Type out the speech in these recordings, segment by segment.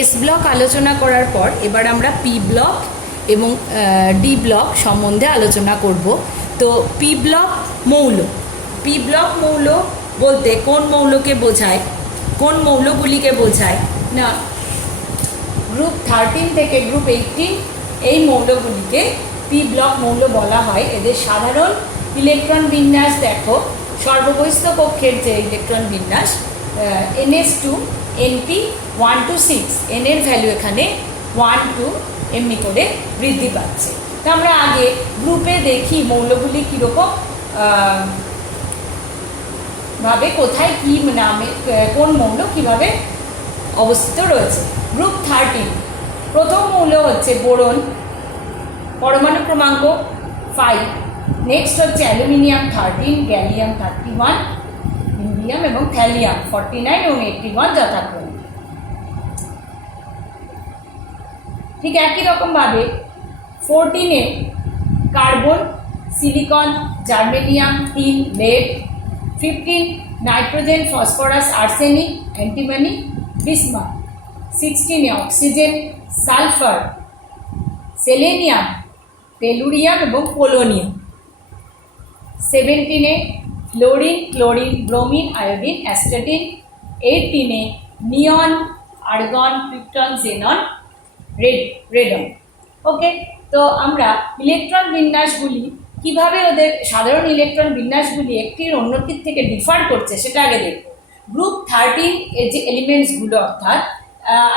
S block আলোচনা করার পর এবার আমরা পি ব্লক এবং ডি ব্লক সম্বন্ধে আলোচনা করব। তো পি ব্লক মৌল, পি ব্লক মৌল বলতে কোন মৌলকে বোঝায়, কোন মৌলগুলিকে বোঝায় না, গ্রুপ 13 থেকে গ্রুপ 18 এই মৌলগুলিকে পি ব্লক মৌল বলা হয়। এদের সাধারণ ইলেকট্রন বিন্যাস দেখো, সর্ববহিস্থ কক্ষের যে ইলেকট্রন বিন্যাস NS2 NP 1 to 6, N এর ভ্যালু এখানে 1 2 এমনি করে বৃদ্ধি পাচ্ছে। তো আমরা আগে গ্রুপে দেখি মৌলগুলি কীরকম ভাবে কোথায় কী নামে কোন মৌল কীভাবে অবস্থিত রয়েছে। গ্রুপ 13 প্রথম মৌল হচ্ছে বোরন, পরমাণু ক্রমাঙ্ক 5। নেক্সট হচ্ছে অ্যালুমিনিয়াম 13, গ্যালিয়াম 31, ইন্ডিয়াম এবং থ্যালিয়াম 49 এবং 81 যথাক্রমে। ঠিক একই রকমভাবে 14-এ carbon, silicon, germanium, tin, lead. 15 nitrogen, phosphorus, arsenic, antimony, bismuth. 16-এ অক্সিজেন, সালফার, সেলেনিয়াম, টেলুরিয়াম এবং পোলোনিয়াম। 17-এ fluorine, chlorine, bromine, iodine, astatine. 18-এ neon, argon, krypton, xenon, radon. Okay, তো আমরা ইলেকট্রন বিন্যাসগুলি কিভাবে ওদের সাধারণ ইলেকট্রন বিন্যাসগুলি একটির অন্যটির থেকে ডিফার করছে সেটা আগে দেখব। গ্রুপ 13 এর যে এলিমেন্টসগুলো, অর্থাৎ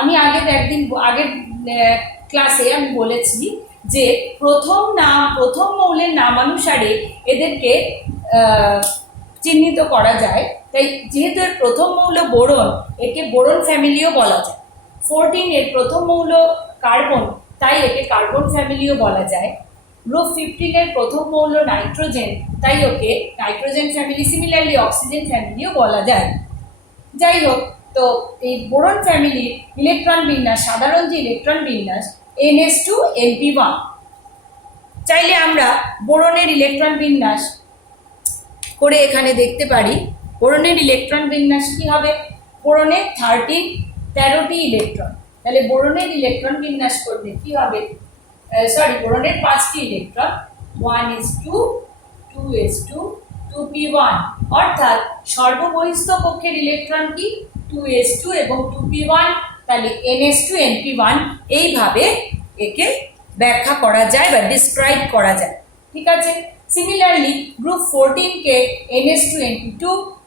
আমি আগের ক্লাসে আমি বলেছি যে প্রথম মৌলের নামানুসারে এদেরকে চিহ্নিত করা যায়। তাই যেহেতু এর প্রথম মৌল বোরন, একে বোরন ফ্যামিলিও বলা যায়। 14 এর প্রথম মৌল কার্বন, তাই একে কার্বন ফ্যামিলিও বলা যায়। গ্রুপ 15 এর প্রথম মৌল নাইট্রোজেন, তাই ওকে নাইট্রোজেন ফ্যামিলি, সিমিলারলি অক্সিজেন ফ্যামিলিও বলা যায়। যাই হোক, তো এই বোরন ফ্যামিলির ইলেকট্রন বিন্যাস, সাধারণ যে ইলেকট্রন বিন্যাস NS2 NP1। চাইলে আমরা বোরনের ইলেকট্রন বিন্যাস করে এখানে দেখতে পারি। বোরনের ইলেকট্রন বিন্যাস কি হবে? বোরনের 13টি ইলেকট্রন, তাহলে বোরনের ইলেকট্রন বিন্যাস করলে কি হবে? বোরনের 5টি ইলেকট্রন, 1s2 2s2 2p1, অর্থাৎ সর্ববহিস্থ কক্ষের ইলেকট্রন কি 2s2 এবং 2p1, তাহলে NS2 NP1 এইভাবে একে ব্যাখ্যা করা যায় বা ডিসক্রাইব করা যায়। ঠিক আছে। Similarly group 14-কে NS2 NP2,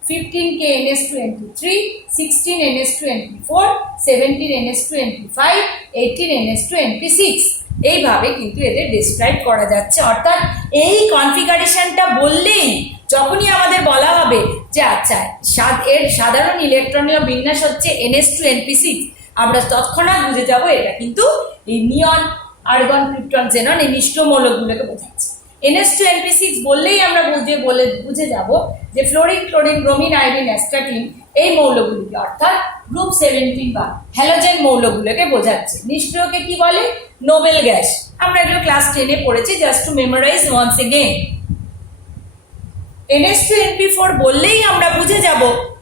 15-কে NS2 NP3, 16 NS2 NP4, 17 NS2 NP5, 18 NS2 NP6 এইভাবে কিন্তু এদের ডিসক্রাইব করা যাচ্ছে। অর্থাৎ এই কনফিগারেশনটা বললেই, যখনই আমাদের বলা হবে যে আচ্ছা এর সাধারণ ইলেকট্রনীয় বিন্যাস হচ্ছে NS2 NP6, আমরা তৎক্ষণাৎ বুঝে যাব এটা কিন্তু এই নিয়ন, আর্গন, ক্রিপ্টন, জেনন এই মিশ্র মৌলগুলোকে বোঝাচ্ছে। NS2 NP6 বললেই আমরা বুঝে যাব যে fluorine, chlorine, bromine, iodine, astatine এই মৌলগুলিকে, অর্থাৎ গ্রুপ 17 বা হ্যালোজেন মৌলগুলোকে বোঝাচ্ছে। নিষ্ক্রিয়কে কি বলে? Noble gas. আমরা এগুলো ক্লাস 10-এ পড়েছি, just to memorise once again. NS2 NP4 বললেই আমরা বুঝে যাব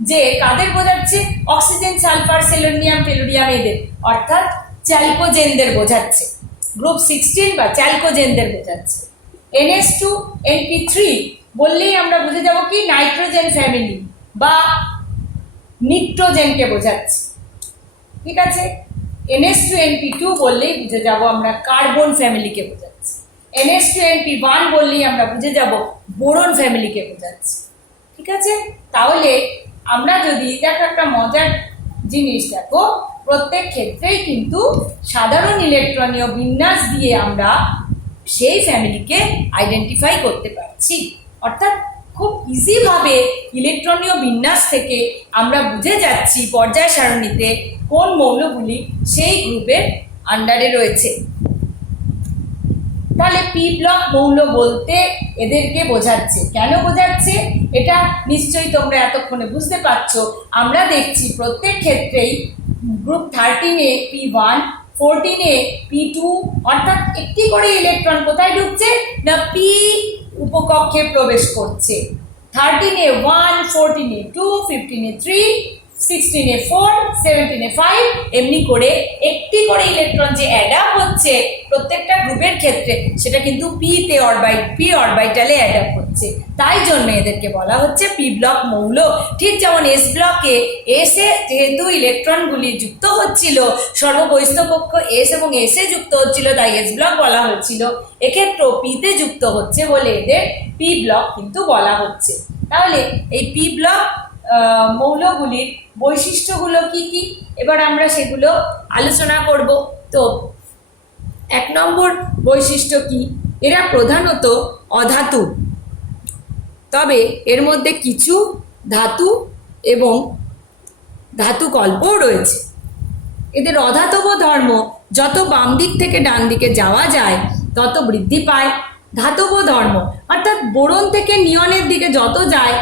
যে কাদের বোঝাচ্ছে? অক্সিজেন, সালফার, সেলেনিয়াম, টেলুরিয়াম এদের, অর্থাৎ চ্যালকোজেনদের বোঝাচ্ছে। গ্রুপ 16 বা চ্যালকোজেনদের বোঝাচ্ছে। NS2 NP3 বললেই আমরা বুঝে যাব কি নাইট্রোজেন ফ্যামিলি বা নিট্রোজেনকে বোঝাচ্ছে। ঠিক আছে। NS2 NP2 বললেই বুঝে যাব আমরা কার্বন ফ্যামিলিকে বোঝাচ্ছি। NS2 NP1 বললেই আমরা বুঝে যাব বোরন ফ্যামিলিকে বোঝাচ্ছি। ঠিক আছে। তাহলে আমরা যদি দেখো একটা মজার জিনিস, দেখো প্রত্যেক ক্ষেত্রেই কিন্তু সাধারণ ইলেকট্রনীয় বিন্যাস দিয়ে আমরা সেই ফ্যামিলিকে আইডেন্টিফাই করতে পারছি। অর্থাৎ খুব ইজিভাবে ইলেকট্রনীয় বিন্যাস থেকে আমরা বুঝে যাচ্ছি পর্যায় সারণীতে কোন মৌলগুলি সেই গ্রুপের আন্ডারে রয়েছে। তাহলে পি ব্লক মৌল বলতে এদেরকে বোঝাচ্ছে। কেন বোঝাচ্ছে এটা নিশ্চয়ই তোমরা এতক্ষণে বুঝতে পারছো। আমরা দেখছি প্রত্যেক ক্ষেত্রেই গ্রুপ 13-এ P1, 14-এ P2, অর্থাৎ একটি করে ইলেকট্রন কোথায় ঢুকছে না পি উপকক্ষে প্রবেশ করছে। 13-এ 1, 14-এ 2, 15-এ 3, 16 এ 4, 17 এ 5, এমনি করে একটি করে ইলেকট্রন যে অ্যাড আপ হচ্ছে প্রত্যেকটা গ্রুপের ক্ষেত্রে, সেটা কিন্তু পি অরবিটালে অ্যাড আপ হচ্ছে। তাই জন্য এদেরকে বলা হচ্ছে পি ব্লক মৌল। ঠিক যেমন এস ব্লকে এসে যেহেতু ইলেকট্রনগুলি যুক্ত হচ্ছিল, সর্ববহিস্থ কক্ষ এস এবং এসে যুক্ত হচ্ছিল, তাই এস ব্লক বলা হচ্ছিল। এক্ষেত্রেও পিতে যুক্ত হচ্ছে বলে এদের পি ব্লক কিন্তু বলা হচ্ছে। তাহলে এই পি ব্লক মৌলগুলির বৈশিষ্ট্যগুলো কি কি, এবার আমরা সেগুলো আলোচনা করব। তো 1 নম্বর বৈশিষ্ট্য কি, এরা প্রধানত অধাতু, তবে এর মধ্যে কিছু ধাতু এবং ধাতু কল্পও রয়েছে। এদের অধাতব ধর্ম যত বাম দিক থেকে ডান দিকে যাওয়া যায় তত বৃদ্ধি পায়। ধাতব ধর্ম অর্থাৎ বোরন থেকে নিয়নের দিকে যত যায়,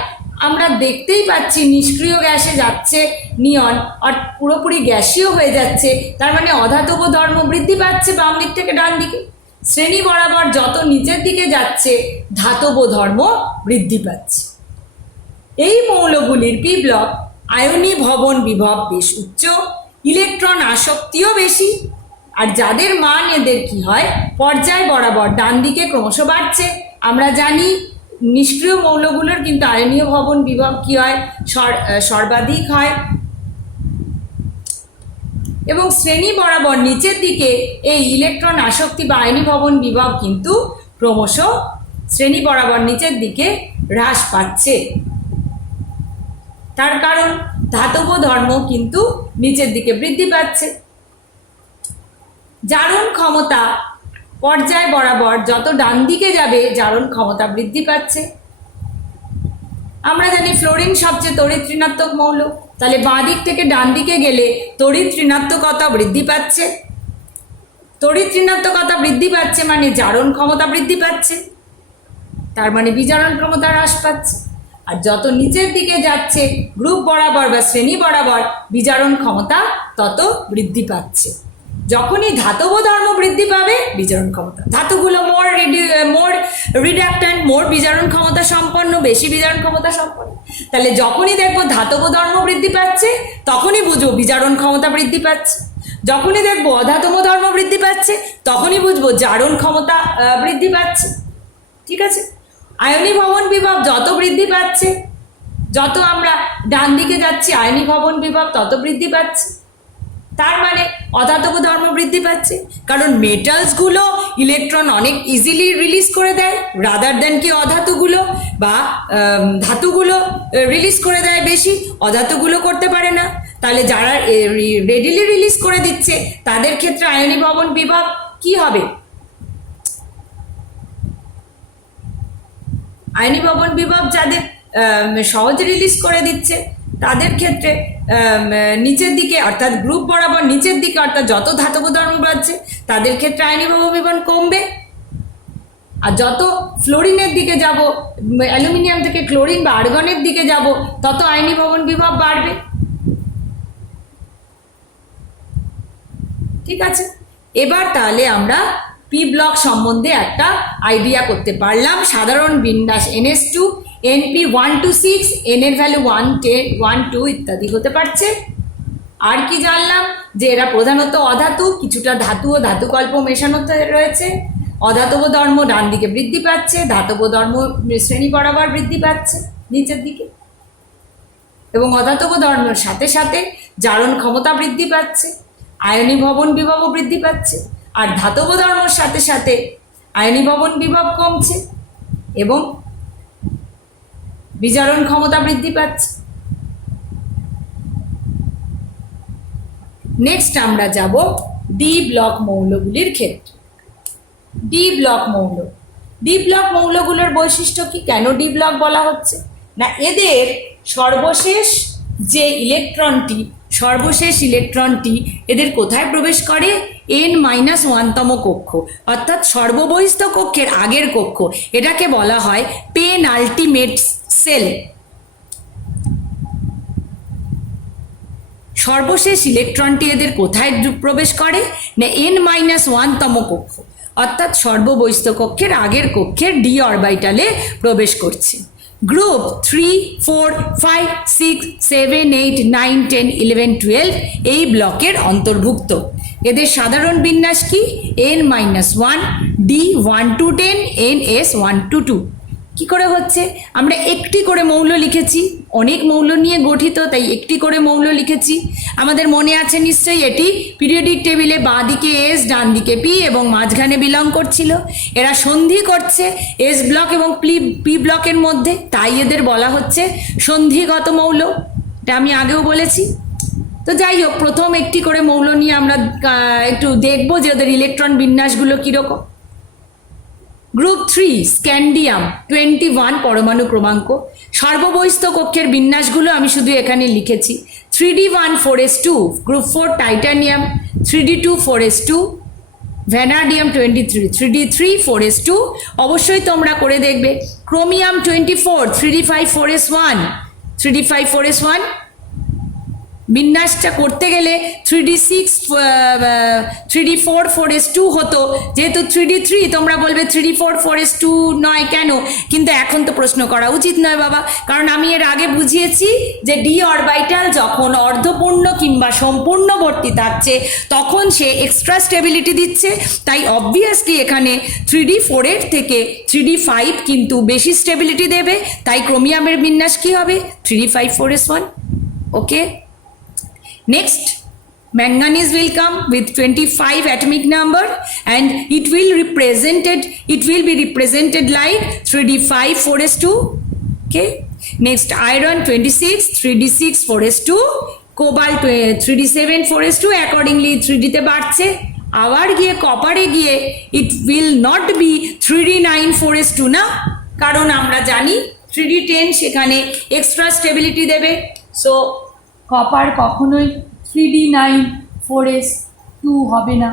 আমরা দেখতেই পাচ্ছি নিষ্ক্রিয় গ্যাসে যাচ্ছে নিয়ন, আর পুরোপুরি গ্যাসীয় হয়ে যাচ্ছে, তার মানে অধাতব ধর্ম বৃদ্ধি পাচ্ছে বাম দিক থেকে ডান দিকে। শ্রেণী বরাবর যত নিচের দিকে যাচ্ছে ধাতব ধর্ম বৃদ্ধি পাচ্ছে। এই মৌলগুলির পি ব্লক আয়নী ভবন বিভব বেশ উচ্চ, ইলেকট্রন আসক্তিও বেশি, আর যাদের মান এদের কি হয় পর্যায় বরাবর ডান দিকে ক্রমশ বাড়ছে। আমরা জানি নিষ্ক্রিয় মৌলগুলোর কিন্তু আয়নীয় ভবন বিভব কি হয়, সর্বাধিক হয়, এবং শ্রেণী বরাবর নিচের দিকে এই ইলেকট্রন আসক্তি বা আয়নী ভবন বিভব কিন্তু ক্রমশ শ্রেণী বরাবর নিচের দিকে হ্রাস পাচ্ছে। তার কারণ ধাতব ধর্ম কিন্তু নিচের দিকে বৃদ্ধি পাচ্ছে। জারণ ক্ষমতা পর্যায় বরাবর যত ডান দিকে যাবে জারণ ক্ষমতা বৃদ্ধি পাচ্ছে। আমরা জানি ফ্লোরিন সবচেয়ে তড়িৎ ঋণাত্মক মৌল, তাহলে বাঁ দিক থেকে ডান দিকে গেলে তড়িৎ ঋণাত্মকতা বৃদ্ধি পাচ্ছে। তড়িৎ ঋণাত্মকতা বৃদ্ধি পাচ্ছে মানে জারণ ক্ষমতা বৃদ্ধি পাচ্ছে, তার মানে বিজারণ ক্ষমতা হ্রাস পাচ্ছে। আর যত নিচের দিকে যাচ্ছে গ্রুপ বরাবর বা শ্রেণী বরাবর বিজারণ ক্ষমতা তত বৃদ্ধি পাচ্ছে। যখনই ধাতব ধর্ম বৃদ্ধি পাবে বিজারণ ক্ষমতা, ধাতুগুলো মোর রিডাক্ট্যান্ট, মোর বিজারণ ক্ষমতা সম্পন্ন, বেশি বিজারণ ক্ষমতা সম্পন্ন। তাহলে যখনই দেখবো ধাতব ধর্ম বৃদ্ধি পাচ্ছে তখনই বুঝবো বিজারণ ক্ষমতা বৃদ্ধি পাচ্ছে। যখনই দেখবো অধাতব ধর্ম বৃদ্ধি পাচ্ছে তখনই বুঝবো জারণ ক্ষমতা বৃদ্ধি পাচ্ছে। ঠিক আছে, আয়নী ভবন বিভব যত বৃদ্ধি পাচ্ছে, যত আমরা ডান দিকে যাচ্ছি আয়নী ভবন বিভব তত বৃদ্ধি পাচ্ছে, তার মানে অধাতব ধর্ম বৃদ্ধি পাচ্ছে। কারণ মেটালসগুলো ইলেকট্রন অনেক ইজিলি রিলিজ করে দেয় রাদার দেন কি অধাতুগুলো বা ধাতুগুলো রিলিজ করে দেয় বেশি, অধাতুগুলো করতে পারে না। তাহলে যারা রেডিলি রিলিজ করে দিচ্ছে তাদের ক্ষেত্রে আয়নী ভবন বিভব কি হবে, আয়নী ভবন বিভব যাদের সহজে রিলিজ করে দিচ্ছে তাদের ক্ষেত্রে নিচের দিকে অর্থাৎ গ্রুপ বরাবর নিচের দিকে অর্থাৎ যত ধাতব ধর্ম বাড়ছে তাদের ক্ষেত্রে আয়নী ভবন বিভব কমবে। আর যত ফ্লোরিনের দিকে যাব, অ্যালুমিনিয়াম থেকে ক্লোরিন বা আর্গনের দিকে যাব, তত আয়নী ভবন বিভব বাড়বে। ঠিক আছে, এবার তাহলে আমরা পি ব্লক সম্বন্ধে একটা আইডিয়া করতে পারলাম। সাধারণ বিন্যাস NS2, NP 1 to 6, N এর ভ্যালু 1, 10, 1, 2 ইত্যাদি হতে পারছে। আর কি জানলাম যে এরা প্রধানত অধাতু, কিছুটা ধাতু ও ধাতুকল্প মেশানো রয়েছে। অধাতব ধর্ম ডান দিকে বৃদ্ধি পাচ্ছে, ধাতব ধর্ম শ্রেণী বরাবর বৃদ্ধি পাচ্ছে নিচের দিকে, এবং অধাতব ধর্মের সাথে সাথে জারণ ক্ষমতা বৃদ্ধি পাচ্ছে, আয়নী ভবন বিভবও বৃদ্ধি পাচ্ছে। আর ধাতব ধর্মের সাথে সাথে আয়নী ভবন বিভব কমছে এবং বিজারণ ক্ষমতা বৃদ্ধি পাচ্ছে। নেক্সট আমরা যাব ডি ব্লক মৌলগুলির ক্ষেত্রে। ডি ব্লক মৌল, ডি ব্লক মৌলগুলোর বৈশিষ্ট্য কি, কেন ডি ব্লক বলা হচ্ছে না, এদের সর্বশেষ ইলেকট্রনটি এদের কোথায় প্রবেশ করে, N-1তম কক্ষ অর্থাৎ সর্ববহিস্থ কক্ষের আগের কক্ষ, এটাকে বলা হয় পেনাল্টিমেট সেল। সর্বশেষ ইলেকট্রনটি এদের কোথায় প্রবেশ করে না N-1তম কক্ষ অর্থাৎ সর্ববহিস্থ কক্ষের আগের কক্ষের ডি অরবিটালে প্রবেশ করছে। গ্রুপ 3, 4, 5, 6, 7, 8, 9, 10, 11, 12 এই ব্লকের অন্তর্ভুক্ত। এদের সাধারণ বিন্যাস কি? n-1, d 1 to 10, ns 1 to 2। কি করে হচ্ছে? আমরা একটি করে মৌল লিখেছি, অনেক মৌল নিয়ে গঠিত, তাই একটি করে মৌল লিখেছি। আমাদের মনে আছে নিশ্চয়ই, এটি পিরিয়ডিক টেবিলে বাঁ দিকে এস, ডান দিকে পি এবং মাঝখানে বিলং করছিল। এরা সন্ধি করছে এস ব্লক এবং পি ব্লকের মধ্যে, তাই এদের বলা হচ্ছে সন্ধিগত মৌল। এটা আমি আগেও বলেছি। তো যাই হোক, প্রথম একটি করে মৌল নিয়ে আমরা একটু দেখবো যে ওদের ইলেকট্রন বিন্যাসগুলো কীরকম। গ্রুপ 3 স্ক্যান্ডিয়াম 21 পরমাণু ক্রমাঙ্ক। সর্ববহিস্থ কক্ষের বিন্যাসগুলো আমি শুধু এখানে লিখেছি। 3d1 4s2 group 4 titanium, 3d2 4s2 vanadium 23, 3d3 4s2 অবশ্যই তোমরা করে দেখবে। Chromium 24 3d5 4s1, 3d5 4s1 বিন্যাসটা করতে গেলে 3d6 3d4 4s2 হতো, যেহেতু 3d3 তোমরা বলবে 3d4 4s2 নয় কেন, কিন্তু এখন তো প্রশ্ন করা উচিত নয় বাবা, কারণ আমি এর আগে বুঝিয়েছি যে ডি অরবিটাল যখন অর্ধপূর্ণ কিংবা সম্পূর্ণ ভর্তি থাকছে তখন সে এক্সট্রা স্টেবিলিটি দিচ্ছে, তাই অবভিয়াসলি এখানে 3d4 এর থেকে 3d5 কিন্তু বেশি স্টেবিলিটি দেবে, তাই ক্রোমিয়ামের বিন্যাস কি হবে? 3d5 4s1। Okay, next manganese will come with 25 atomic number and it will be represented like 3d5 4s2. Okay, next iron 26 3d6 4s2, cobalt 3d7 4s2 accordingly 3d তে বাড়ছে। আবার গিয়ে কপারে গিয়ে it will not be 3d9 4s2 না, কারণ আমরা জানি 3d10 সেখানে এক্সট্রা স্টেবিলিটি দেবে, সো কপার কখনোই 3d9 4s2 হবে না,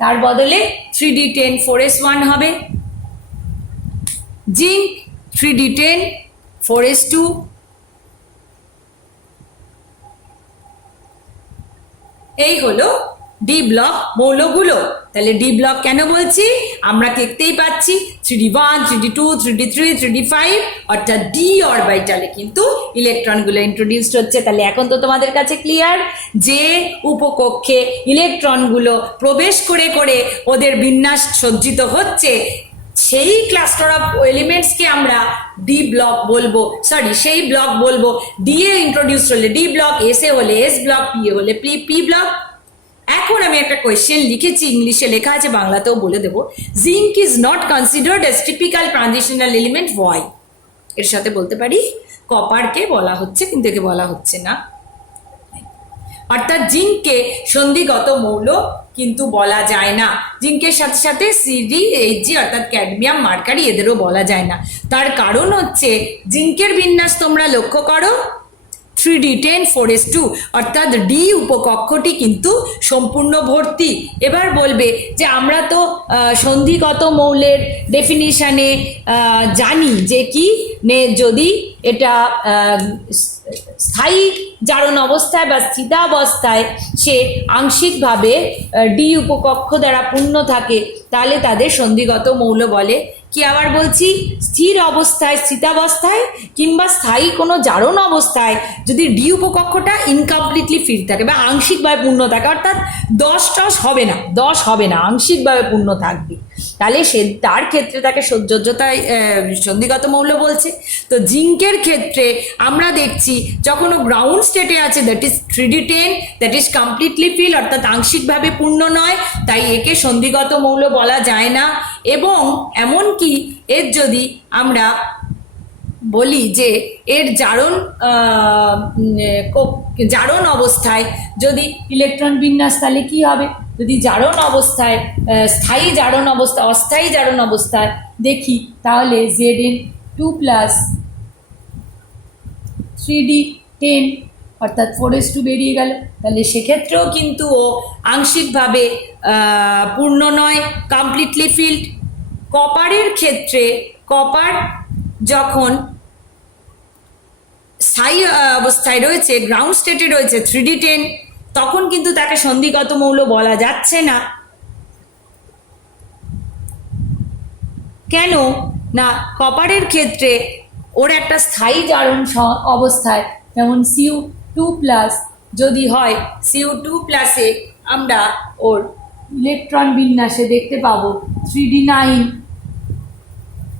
তার বদলে 3d10 4s1 হবে। জিঙ্ক 3d10 4s2, এই হলো ডি ব্লক মৌলগুলো। তাহলে ডি ব্লক কেন বলছি? আমরা দেখতেই পাচ্ছি 3d1 3d2 3d3 3d5 অর্থাৎ ডি অরবিটালে কিন্তু ইলেকট্রনগুলো ইন্ট্রোডিউসড হচ্ছে। তাহলে এখন তো তোমাদের কাছে ক্লিয়ার যে উপকক্ষে ইলেকট্রনগুলো প্রবেশ করে করে ওদের বিন্যাস সজ্জিত হচ্ছে, সেই ক্লাস্টার অফ এলিমেন্টসকে আমরা ডি ব্লক বলবো, সেই ব্লক বলবো। ডি এ ইন্ট্রোডিউস হলে ডি ব্লক, এস এ হলে এস ব্লক, পি এ হলে পি ব্লক। এখন আমি একটা কোয়েশ্চেন লিখেছি, ইংলিশে লেখা আছে, বাংলাতেও বলে দেবো। Zinc is not considered as typical transitional element, why? এর সাথে বলতে পারি কপারকে বলা হচ্ছে, কিন্তু একে বলা হচ্ছে না। অর্থাৎ জিঙ্ককে সন্ধিগত মৌল কিন্তু বলা যায় না। জিঙ্কের সাথে সাথে সিডি এইচজি অর্থাৎ ক্যাডমিয়াম মার্কারি এদেরও বলা যায় না। তার কারণ হচ্ছে জিঙ্কের বিন্যাস তোমরা লক্ষ্য করো 3d10 4s2 অর্থাৎ ডি উপকক্ষটি কিন্তু সম্পূর্ণ ভর্তি। এবার বলবে যে আমরা তো সন্ধিগত মৌলের ডেফিনিশনে জানি যে কি যদি এটা স্থায়ী জারণ অবস্থায় বা স্থিতাবস্থায় সে আংশিকভাবে ডি উপকক্ষ দ্বারা পূর্ণ থাকে, তাহলে তাদের সন্ধিগত মৌল বলে। কি আবার বলছি, স্থির অবস্থায় স্থিতাবস্থায় কিংবা স্থায়ী কোনো জারণ অবস্থায় যদি ডি উপকক্ষটা ইনকমপ্লিটলি ফিল থাকে বা আংশিকভাবে পূর্ণ থাকে, অর্থাৎ 10 হবে না, আংশিকভাবে পূর্ণ থাকবে, তাহলে সে তার ক্ষেত্রে তাকে যোজ্যতায় সন্ধিগত মৌল বলছে। তো জিঙ্কের ক্ষেত্রে আমরা দেখছি যখন ও গ্রাউন্ড স্টেটে আছে, that is 3d10, that is completely fill অর্থাৎ আংশিকভাবে পূর্ণ নয়, তাই একে সন্ধিগত মৌল বলা যায় না। এবং এমনকি এর যদি আমরা বলি যে এর জারণ অবস্থায় যদি ইলেকট্রন বিন্যাস, তাহলে কি হবে? যদি জারণ অবস্থায় স্থায়ী জারণ অবস্থা অস্থায়ী জারণ অবস্থায় দেখি, তাহলে Zn2 প্লাস 3d10 অর্থাৎ 4s2 বেরিয়ে গেল, তাহলে সেক্ষেত্রেও কিন্তু ও আংশিকভাবে পূর্ণ নয়, কমপ্লিটলি ফিল্ড। কপারের ক্ষেত্রে কপার যখন স্থায়ী অবস্থায় রয়েছে, গ্রাউন্ড স্টেটে রয়েছে 3d10, তখন কিন্তু তাকে সন্ধিগত মৌল বলা যাচ্ছে না। কেন? না কপারের ক্ষেত্রে ওর একটা স্থায়ী জারণ অবস্থায় যেমন Cu2+ যদি হয়, Cu2+-এ আমরা ওর ইলেকট্রন বিন্যাসে দেখতে পাবো 3d9।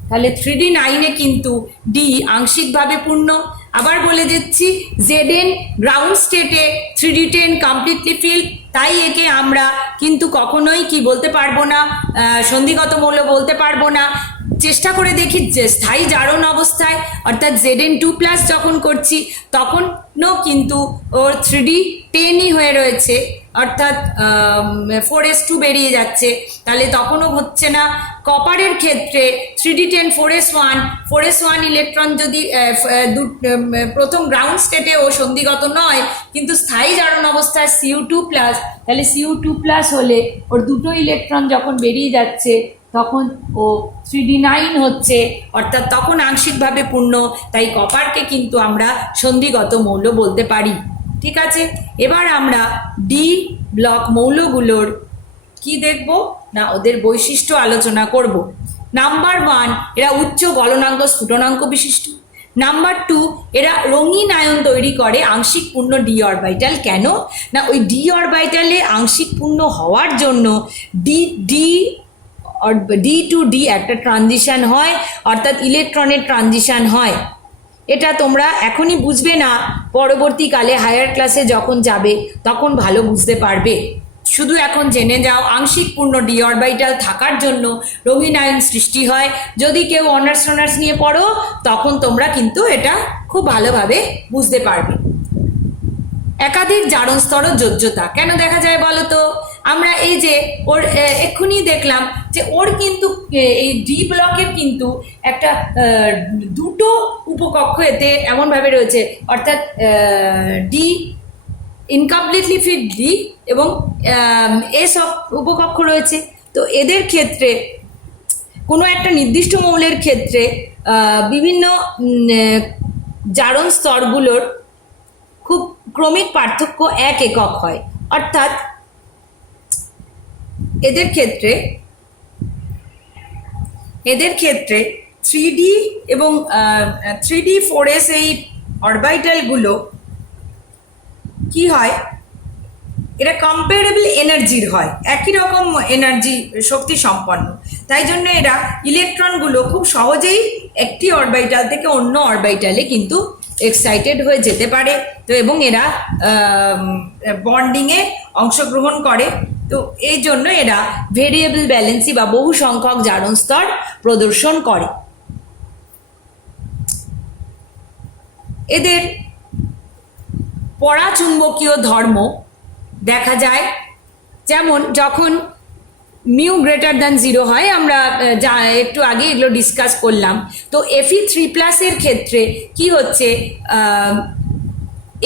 তাহলে 3d9-এ কিন্তু ডি আংশিকভাবে পূর্ণ। আবার বলে দিচ্ছি, Zn গ্রাউন্ড স্টেটে 3d10 কমপ্লিটলি ফিল্ড, তাই একে আমরা কিন্তু কখনোই কি বলতে পারবো না, সন্ধিগত মৌল বলতে পারবো না। চেষ্টা করে দেখি যে স্থায়ী জারণ অবস্থায় অর্থাৎ Zn2+ যখন করছি তখনও কিন্তু ওর 3d10ই হয়ে রয়েছে, অর্থাৎ 4s2 বেরিয়ে যাচ্ছে, তাহলে তখনও হচ্ছে না। কপারের ক্ষেত্রে 3d10 4s1 ইলেকট্রন যদি প্রথম গ্রাউন্ড স্টেটে ও সন্ধিগত নয় কিন্তু স্থায়ী জারণ অবস্থায় Cu2+, তাহলে Cu2+ হলে ওর দুটো ইলেকট্রন যখন বেরিয়ে যাচ্ছে তখন ও 3d9 হচ্ছে, অর্থাৎ তখন আংশিকভাবে পূর্ণ, তাই কপারকে কিন্তু আমরা সন্ধিগত মৌল বলতে পারি। ঠিক আছে, এবার আমরা ডি ব্লক মৌলগুলোর কি দেখব না ওদের বৈশিষ্ট্য আলোচনা করব। নাম্বার 1, এরা উচ্চ গলনাঙ্ক স্ফুটনাঙ্ক বিশিষ্ট। নাম্বার 2, এরা রঙিন আয়ন তৈরি করে আংশিক পূর্ণ ডি অরবিটাল। কেন না ওই ডি অরবিটালে আংশিক পূর্ণ হওয়ার জন্য ডি টু ডি একটা ট্রানজিশন হয়, অর্থাৎ ইলেকট্রনের ট্রানজিশন হয়। এটা তোমরা এখনই বুঝবে না, পরবর্তীকালে হায়ার ক্লাসে যখন যাবে তখন ভালো বুঝতে পারবে। শুধু এখন জেনে যাও আংশিক পূর্ণ ডি অরবিটাল থাকার জন্য রঙিন আয়ন সৃষ্টি হয়। যদি কেউ অনার্স নিয়ে পড়ো তখন তোমরা কিন্তু এটা খুব ভালোভাবে বুঝতে পারবে। একাধিক জারণ স্তর যোজ্যতা কেন দেখা যায় বলো তো? আমরা এই যে ওর এক্ষুনি দেখলাম যে ওর কিন্তু এই ডি ব্লকের কিন্তু একটা দুটো উপকক্ষ এতে এমনভাবে রয়েছে, অর্থাৎ ডি ইনকমপ্লিটলি ফিল্ড ডি এবং এস উপকক্ষ রয়েছে। তো এদের ক্ষেত্রে কোনো একটা নির্দিষ্ট মৌলের ক্ষেত্রে বিভিন্ন জারণ স্তরগুলোর খুব ক্রমিক পার্থক্য 1 একক হয়, অর্থাৎ এদের ক্ষেত্রে 3D এবং 3D 4s এই অরবিটালগুলো কি হয়, এরা কম্পারেবল এনার্জির হয়, একই রকম এনার্জি শক্তি সম্পন্ন, তাই জন্য এরা ইলেকট্রনগুলো খুব সহজেই একটি অরবিটাল থেকে অন্য অরবিটালে কিন্তু এক্সাইটেড হয়ে যেতে পারে। তো এবং এরা বন্ডিংয়ে অংশগ্রহণ করে। তো এই জন্য এরা ভেরিয়েবল ব্যালেন্সি বা বহু সংখ্যক জারণ স্তর প্রদর্শন করে। এদের পরাচুম্বকীয় ধর্ম দেখা যায়, যেমন যখন মিউ গ্রেটার দ্যান 0 হয়, আমরা যা একটু আগে এগুলো ডিসকাস করলাম। তো Fe3+ এর ক্ষেত্রে কি হচ্ছে,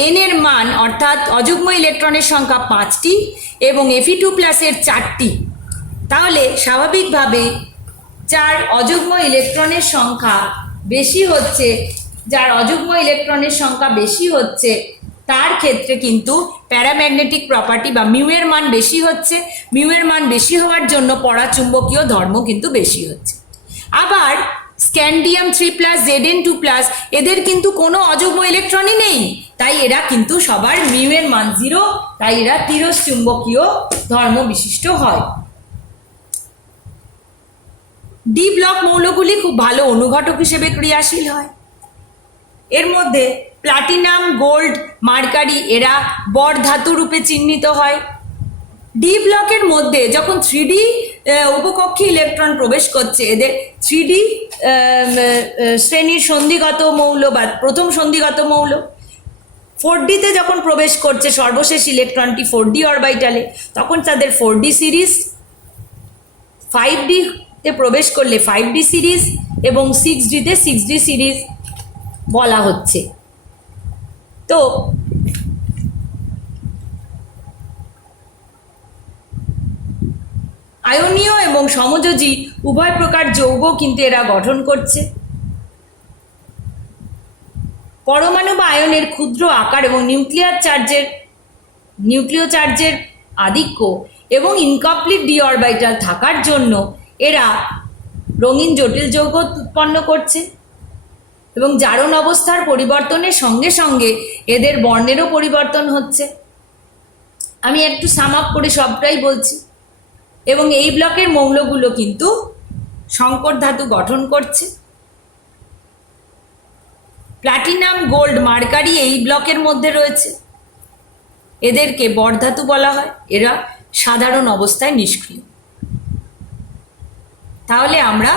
এন এর মান অর্থাৎ অযুগ্ম ইলেকট্রনের সংখ্যা 5টি এবং Fe2+ এর 4টি। তাহলে স্বাভাবিকভাবে যার অযুগ্ম ইলেকট্রনের সংখ্যা বেশি হচ্ছে তার ক্ষেত্রে কিন্তু প্যারাম্যাগনেটিক প্রপার্টি বা মিউ এর মান বেশি হচ্ছে। মিউ এর মান বেশি হওয়ার জন্য পরাচুম্বকীয় ধর্ম কিন্তু বেশি হচ্ছে। আবার স্ক্যান্ডিয়াম 3+, Zn2+, এদের কিন্তু কোনো অযুগ্ম ইলেকট্রনই নেই, তাই এরা কিন্তু সবার মিউ এর মান 0, তাই এরা তিরস্চুম্বকীয় ধর্ম বিশিষ্ট হয়। ডি ব্লক মৌলগুলি খুব ভালো অনুঘটক হিসেবে ক্রিয়াশীল হয়। এর মধ্যে প্লাটিনাম, গোল্ড, মার্কারি এরা বর ধাতু রূপে চিহ্নিত হয়। ডি ব্লকের মধ্যে যখন 3D উপকক্ষে ইলেকট্রন প্রবেশ করছে, এদের 3D শ্রেণীর সন্ধিগত মৌল বা প্রথম সন্ধিগত মৌল। 4D-তে যখন প্রবেশ করছে সর্বশেষ ইলেকট্রনটি 4D অরবিটালে, তখন তাদের 4D সিরিজ। 5D-তে প্রবেশ করলে 5D সিরিজ এবং 6D-তে 6D সিরিজ বলা হচ্ছে। তো আয়নীয় এবং সমযোজী উভয় প্রকার যৌগ কিন্তু এরা গঠন করছে। পরমাণু বা আয়নের ক্ষুদ্র আকার এবং নিউক্লিয় চার্জের আধিক্য এবং ইনকমপ্লিট ডি অরবিটাল থাকার জন্য এরা রঙিন জটিল যৌগ উৎপন্ন করছে এবং জারণ অবস্থার পরিবর্তনের সঙ্গে সঙ্গে এদের বর্ণেরও পরিবর্তন হচ্ছে। আমি একটু সাম আপ করে সবটাই বলছি। এবং এই ব্লকের মৌলগুলো কিন্তু সংকর ধাতু গঠন করছে। প্লাটিনাম, গোল্ড, মার্কারি এই ব্লকের মধ্যে রয়েছে। এদেরকে বরধাতু বলা হয়। এরা সাধারণ অবস্থায় নিষ্ক্রিয়। তাহলে আমরা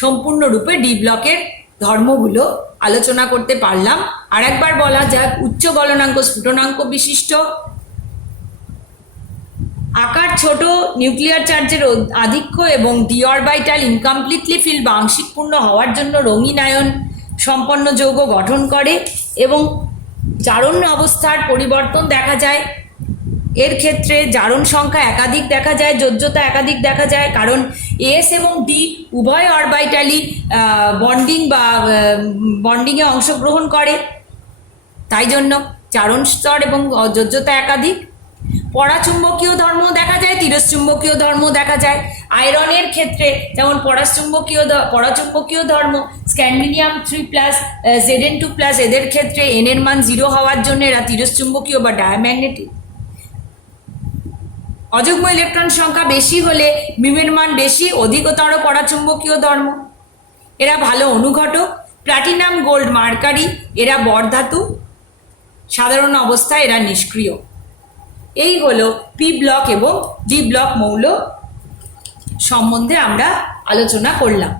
সম্পূর্ণরূপে ডি ব্লকের ধর্মগুলো আলোচনা করতে পারলাম। আর একবার বলা যাক, উচ্চ গলনাঙ্ক স্ফুটনাঙ্ক বিশিষ্ট, আকার ছোট, নিউক্লিয়ার চার্জের আধিক্য এবং ডি অরবিটাল ইনকমপ্লিটলি ফিল বা আংশিক পূর্ণ হওয়ার জন্য রঙিন আয়ন সম্পন্ন যৌগ গঠন করে এবং জারণ অবস্থার পরিবর্তন দেখা যায়। এর ক্ষেত্রে জারণ সংখ্যা একাধিক দেখা যায়, যোজ্যতা একাধিক দেখা যায়, কারণ এস এবং ডি উভয় অরবিটালি বন্ডিংয়ে অংশগ্রহণ করে, তাই জন্য জারণ স্তর এবং যোজ্যতা একাধিক। পরাচুম্বকীয় ধর্ম দেখা যায়, তিরস্চুম্বকীয় ধর্ম দেখা যায়। আয়রনের ক্ষেত্রে যেমন পরাচুম্বকীয় ধর্ম স্ক্যান্ডিনিয়াম 3+, Zn2+, এদের ক্ষেত্রে এন এর মান 0 হওয়ার জন্য এরা তিরস্চুম্বকীয় বা ডায়াম্যাগনেটিক। অযুগ্ম ইলেকট্রন সংখ্যা বেশি হলে মিউয়ের মান বেশি, অধিকতর পরাচুম্বকীয় ধর্ম। এরা ভালো অনুঘটক। প্লাটিনাম, গোল্ড, মার্কারি এরা বরধাতু, সাধারণ অবস্থায় এরা নিষ্ক্রিয়। এই হলো পি ব্লক এবং ডি ব্লক মৌল সম্বন্ধে আমরা আলোচনা করলাম।